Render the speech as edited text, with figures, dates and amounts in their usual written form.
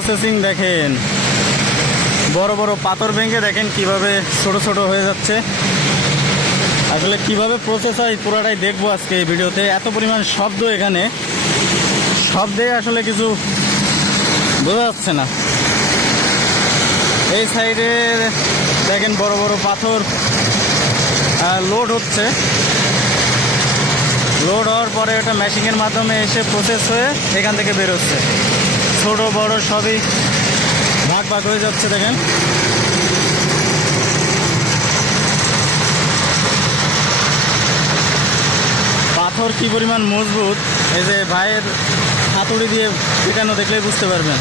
Processing দেখেন, বড় বড় পাথর ভেঙে দেখেন কিভাবে ছোট ছোট হয়ে যাচ্ছে। আসলে কিভাবে প্রসেস হয় পুরাটাই দেখবো আজকে এই ভিডিওতে। এত পরিমাণ শব্দ এখানে, শব্দে আসলে কিছু বোঝা যাচ্ছে না। এই সাইডে দেখেন বড় বড় পাথর লোড হচ্ছে। লোড হওয়ার পরে ওটা মেশিনের মাধ্যমে এসে প্রসেস হয়ে এখান থেকে বেরোচ্ছে। ছোট বড় সবই ভাগ ভাগ হয়ে যাচ্ছে দেখেন। পাথর কি পরিমাণ মজবুত, এই যে ভাইয়ের হাতুড়ি দিয়ে পিটানো দেখলেই বুঝতে পারবেন।